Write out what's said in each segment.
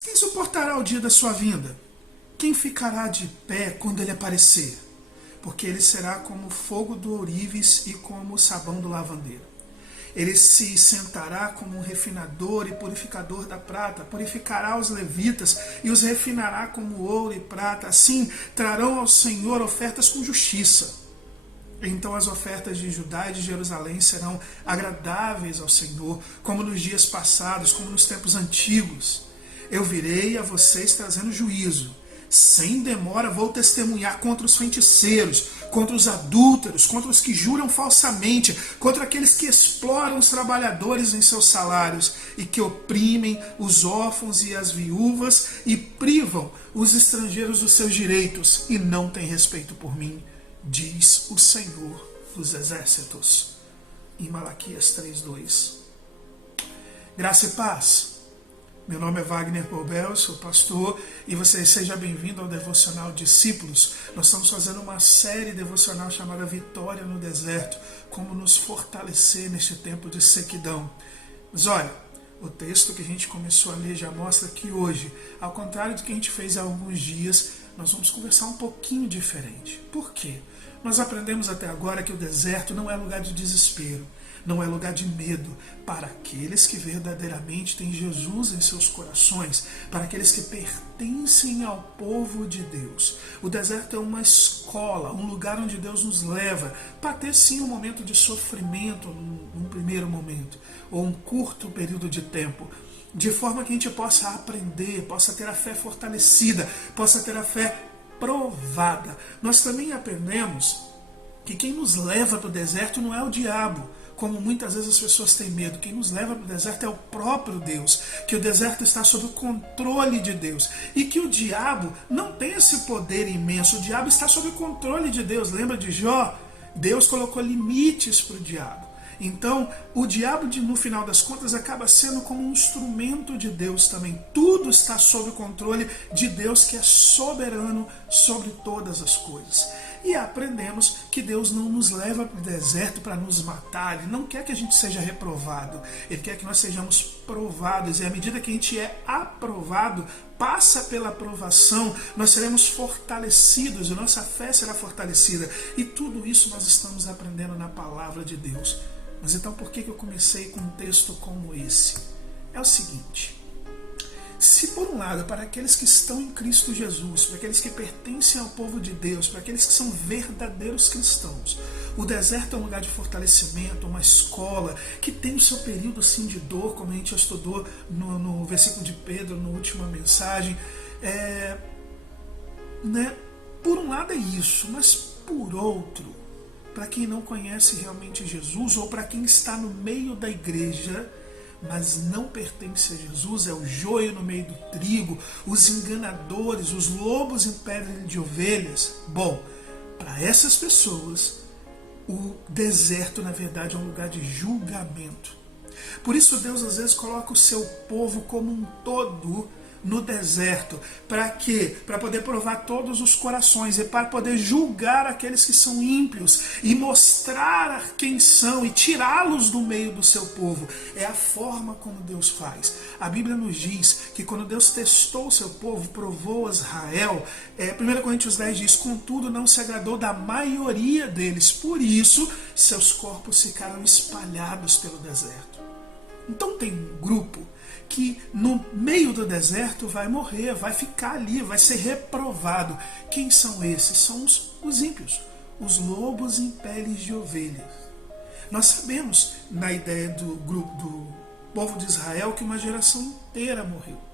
Quem suportará o dia da sua vinda? Quem ficará de pé quando ele aparecer? Porque ele será como o fogo do ourives e como o sabão do lavandeiro. Ele se sentará como um refinador e purificador da prata, purificará os levitas e os refinará como ouro e prata. Assim trarão ao Senhor ofertas com justiça. Então as ofertas de Judá e de Jerusalém serão agradáveis ao Senhor, como nos dias passados, como nos tempos antigos. Eu virei a vocês trazendo juízo. Sem demora vou testemunhar contra os feiticeiros, contra os adúlteros, contra os que juram falsamente, contra aqueles que exploram os trabalhadores em seus salários e que oprimem os órfãos e as viúvas e privam os estrangeiros dos seus direitos e não têm respeito por mim, diz o Senhor dos Exércitos. Em Malaquias 3:2. Graça e paz. Meu nome é Wagner Poubel, sou pastor e você seja bem-vindo ao Devocional Discípulos. Nós estamos fazendo uma série devocional chamada Vitória no Deserto, como nos fortalecer neste tempo de sequidão. Mas olha, o texto que a gente começou a ler já mostra que hoje, ao contrário do que a gente fez há alguns dias, nós vamos conversar um pouquinho diferente. Por quê? Nós aprendemos até agora que o deserto não é lugar de desespero, não é lugar de medo para aqueles que verdadeiramente têm Jesus em seus corações, para aqueles que pertencem ao povo de Deus. O deserto é uma escola, um lugar onde Deus nos leva para ter sim um momento de sofrimento num primeiro momento, ou um curto período de tempo, de forma que a gente possa aprender, possa ter a fé fortalecida, possa ter a fé provada. Nós também aprendemos que quem nos leva para o deserto não é o diabo, como muitas vezes as pessoas têm medo. Quem nos leva para o deserto é o próprio Deus, que o deserto está sob o controle de Deus e que o diabo não tem esse poder imenso. O diabo está sob o controle de Deus. Lembra de Jó? Deus colocou limites para o diabo. Então, o diabo, no final das contas, acaba sendo como um instrumento de Deus também. Tudo está sob o controle de Deus, que é soberano sobre todas as coisas. E aprendemos que Deus não nos leva para o deserto para nos matar. Ele não quer que a gente seja reprovado. Ele quer que nós sejamos provados. E à medida que a gente é aprovado, passa pela aprovação, nós seremos fortalecidos, e nossa fé será fortalecida. E tudo isso nós estamos aprendendo na palavra de Deus. Mas então por que eu comecei com um texto como esse? É o seguinte: se por um lado, para aqueles que estão em Cristo Jesus, para aqueles que pertencem ao povo de Deus, para aqueles que são verdadeiros cristãos, o deserto é um lugar de fortalecimento, uma escola, que tem o seu período sim de dor, como a gente já estudou no versículo de Pedro, na última mensagem. Por um lado é isso, mas por outro, para quem não conhece realmente Jesus, ou para quem está no meio da igreja, mas não pertence a Jesus, é o joio no meio do trigo, os enganadores, os lobos em pele de ovelhas. Bom, para essas pessoas, o deserto, na verdade, é um lugar de julgamento. Por isso Deus às vezes coloca o seu povo como um todo no deserto. Para quê? Para poder provar todos os corações e para poder julgar aqueles que são ímpios e mostrar quem são e tirá-los do meio do seu povo. É a forma como Deus faz. A Bíblia nos diz que quando Deus testou o seu povo, provou Israel, 1 Coríntios 10 diz: contudo não se agradou da maioria deles, por isso seus corpos ficaram espalhados pelo deserto. Então tem um grupo que no meio do deserto vai morrer, vai ficar ali, vai ser reprovado. Quem são esses? São os ímpios, os lobos em peles de ovelhas. Nós sabemos, na ideia do grupo do povo de Israel, que uma geração inteira morreu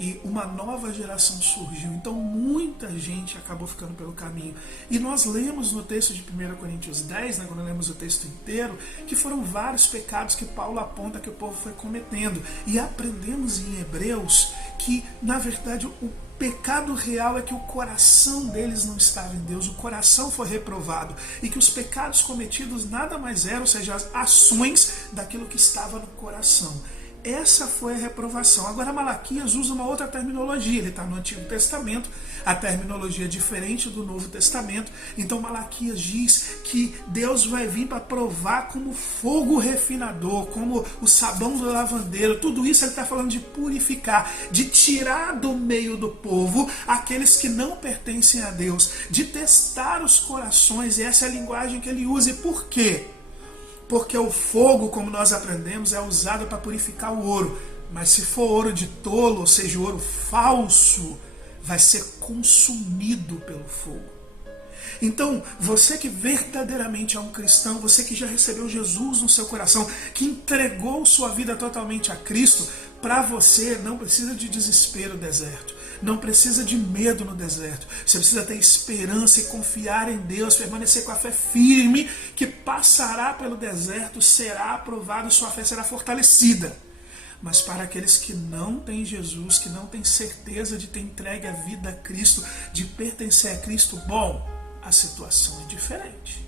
e uma nova geração surgiu. Então muita gente acabou ficando pelo caminho. E nós lemos no texto de 1 Coríntios 10, quando lemos o texto inteiro, que foram vários pecados que Paulo aponta que o povo foi cometendo. E aprendemos em Hebreus que, na verdade, o pecado real é que o coração deles não estava em Deus, o coração foi reprovado, e que os pecados cometidos nada mais eram, ou seja, as ações daquilo que estava no coração. Essa foi a reprovação. Agora Malaquias usa uma outra terminologia. Ele está no Antigo Testamento, a terminologia é diferente do Novo Testamento. Então Malaquias diz que Deus vai vir para provar como fogo refinador, como o sabão do lavandeiro. Tudo isso ele está falando de purificar, de tirar do meio do povo aqueles que não pertencem a Deus, de testar os corações. E essa é a linguagem que ele usa. E por quê? Porque o fogo, como nós aprendemos, é usado para purificar o ouro. Mas se for ouro de tolo, ou seja, ouro falso, vai ser consumido pelo fogo. Então, você que verdadeiramente é um cristão, você que já recebeu Jesus no seu coração, que entregou sua vida totalmente a Cristo, para você não precisa de desespero no deserto. Não precisa de medo no deserto. Você precisa ter esperança e confiar em Deus, permanecer com a fé firme, que passará pelo deserto, será aprovado, sua fé será fortalecida. Mas para aqueles que não têm Jesus, que não têm certeza de ter entregue a vida a Cristo, de pertencer a Cristo, bom, a situação é diferente.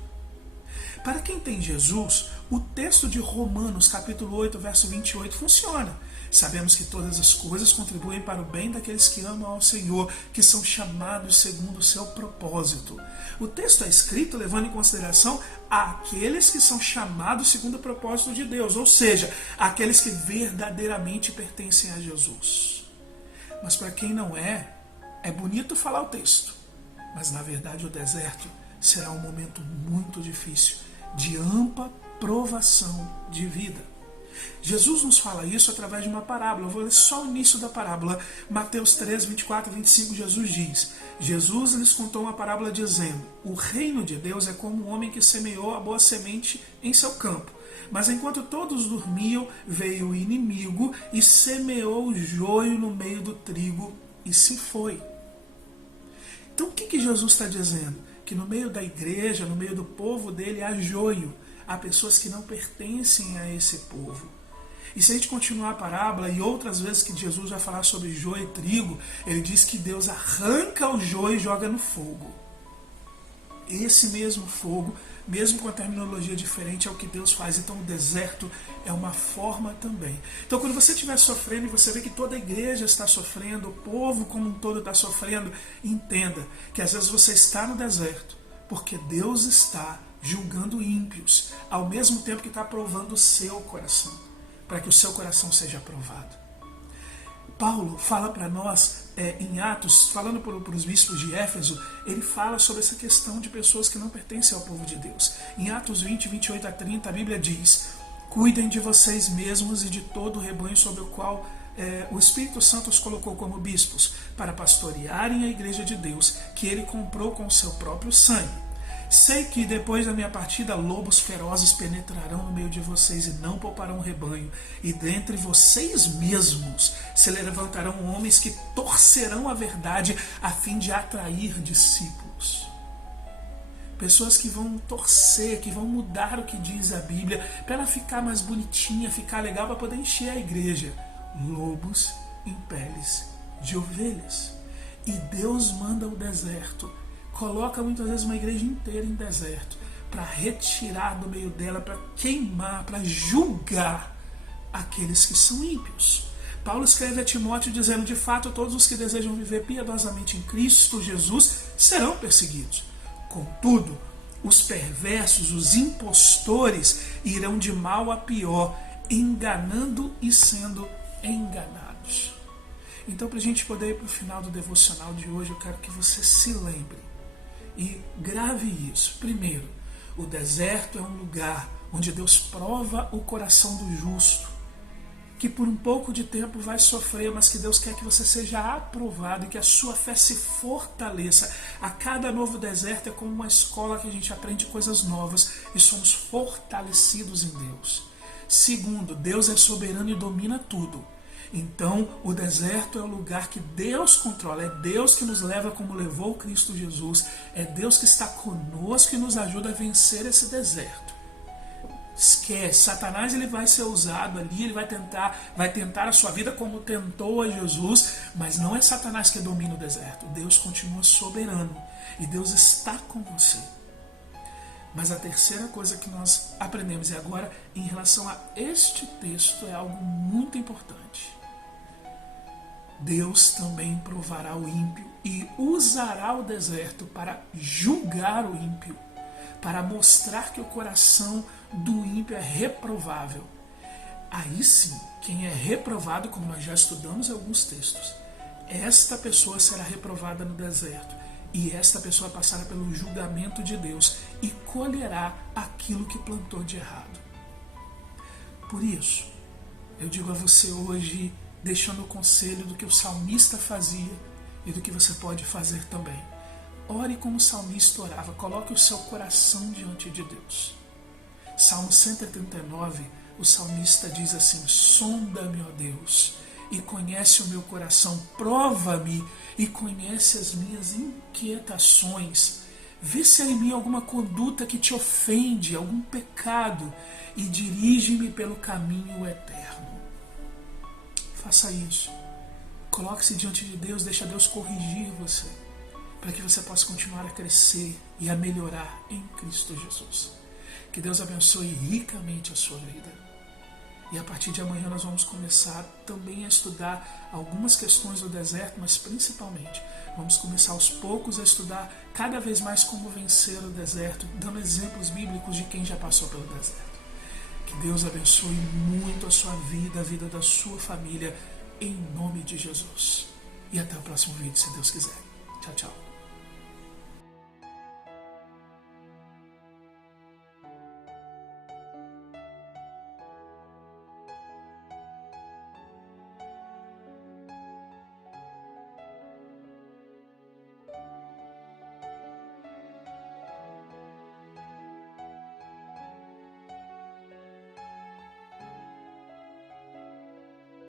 Para quem tem Jesus, o texto de Romanos, capítulo 8, verso 28, funciona. Sabemos que todas as coisas contribuem para o bem daqueles que amam ao Senhor, que são chamados segundo o seu propósito. O texto é escrito levando em consideração aqueles que são chamados segundo o propósito de Deus, ou seja, aqueles que verdadeiramente pertencem a Jesus. Mas para quem não é bonito falar o texto, mas na verdade o deserto será um momento muito difícil, de ampla provação de vida. Jesus nos fala isso através de uma parábola. Eu vou ler só o início da parábola. Mateus 3, 24 e 25, Jesus diz: Jesus lhes contou uma parábola dizendo: o reino de Deus é como um homem que semeou a boa semente em seu campo. Mas enquanto todos dormiam, veio o inimigo e semeou o joio no meio do trigo e se foi. Então o que Jesus está dizendo? Que no meio da igreja, no meio do povo dele, há joio. Há pessoas que não pertencem a esse povo. E se a gente continuar a parábola, e outras vezes que Jesus vai falar sobre joio e trigo, ele diz que Deus arranca o joio e joga no fogo. Esse mesmo fogo, mesmo com a terminologia diferente, é o que Deus faz. Então o deserto é uma forma também. Então quando você estiver sofrendo e você vê que toda a igreja está sofrendo, o povo como um todo está sofrendo, entenda que às vezes você está no deserto porque Deus está julgando ímpios, ao mesmo tempo que está provando o seu coração, para que o seu coração seja aprovado. Paulo fala para nós em Atos, falando para os bispos de Éfeso, ele fala sobre essa questão de pessoas que não pertencem ao povo de Deus. Em Atos 20, 28 a 30, a Bíblia diz: cuidem de vocês mesmos e de todo o rebanho sobre o qual o Espírito Santo os colocou como bispos, para pastorearem a igreja de Deus, que ele comprou com o seu próprio sangue. Sei que depois da minha partida lobos ferozes penetrarão no meio de vocês e não pouparão o rebanho, e dentre vocês mesmos se levantarão homens que torcerão a verdade a fim de atrair discípulos. Pessoas que vão torcer, que vão mudar o que diz a Bíblia para ela ficar mais bonitinha, ficar legal, para poder encher a igreja. Lobos em peles de ovelhas. E Deus manda o deserto. Coloca muitas vezes uma igreja inteira em deserto para retirar do meio dela, para queimar, para julgar aqueles que são ímpios. Paulo escreve a Timóteo dizendo: de fato, todos os que desejam viver piedosamente em Cristo Jesus serão perseguidos. Contudo, os perversos, os impostores, irão de mal a pior, enganando e sendo enganados. Então, para a gente poder ir para o final do devocional de hoje, eu quero que você se lembre e grave isso. Primeiro, o deserto é um lugar onde Deus prova o coração do justo, que por um pouco de tempo vai sofrer, mas que Deus quer que você seja aprovado e que a sua fé se fortaleça. A cada novo deserto é como uma escola que a gente aprende coisas novas e somos fortalecidos em Deus. Segundo, Deus é soberano e domina tudo. Então, o deserto é o lugar que Deus controla, é Deus que nos leva como levou Cristo Jesus, é Deus que está conosco e nos ajuda a vencer esse deserto. Esquece, Satanás ele vai ser usado ali, ele vai tentar a sua vida como tentou a Jesus, mas não é Satanás que domina o deserto, Deus continua soberano e Deus está com você. Mas a terceira coisa que nós aprendemos, e agora em relação a este texto, é algo muito importante. Deus também provará o ímpio e usará o deserto para julgar o ímpio, para mostrar que o coração do ímpio é reprovável. Aí sim, quem é reprovado, como nós já estudamos em alguns textos, esta pessoa será reprovada no deserto, e esta pessoa passará pelo julgamento de Deus e colherá aquilo que plantou de errado. Por isso, eu digo a você hoje, deixando o conselho do que o salmista fazia e do que você pode fazer também. Ore como o salmista orava, coloque o seu coração diante de Deus. Salmo 139, o salmista diz assim: sonda-me, ó Deus, e conhece o meu coração, prova-me e conhece as minhas inquietações. Vê se há em mim alguma conduta que te ofende, algum pecado, e dirige-me pelo caminho eterno. Faça isso. Coloque-se diante de Deus, deixa Deus corrigir você, para que você possa continuar a crescer e a melhorar em Cristo Jesus. Que Deus abençoe ricamente a sua vida. E a partir de amanhã nós vamos começar também a estudar algumas questões do deserto, mas principalmente vamos começar aos poucos a estudar cada vez mais como vencer o deserto, dando exemplos bíblicos de quem já passou pelo deserto. Que Deus abençoe muito a sua vida, a vida da sua família, em nome de Jesus. E até o próximo vídeo, se Deus quiser. Tchau, tchau.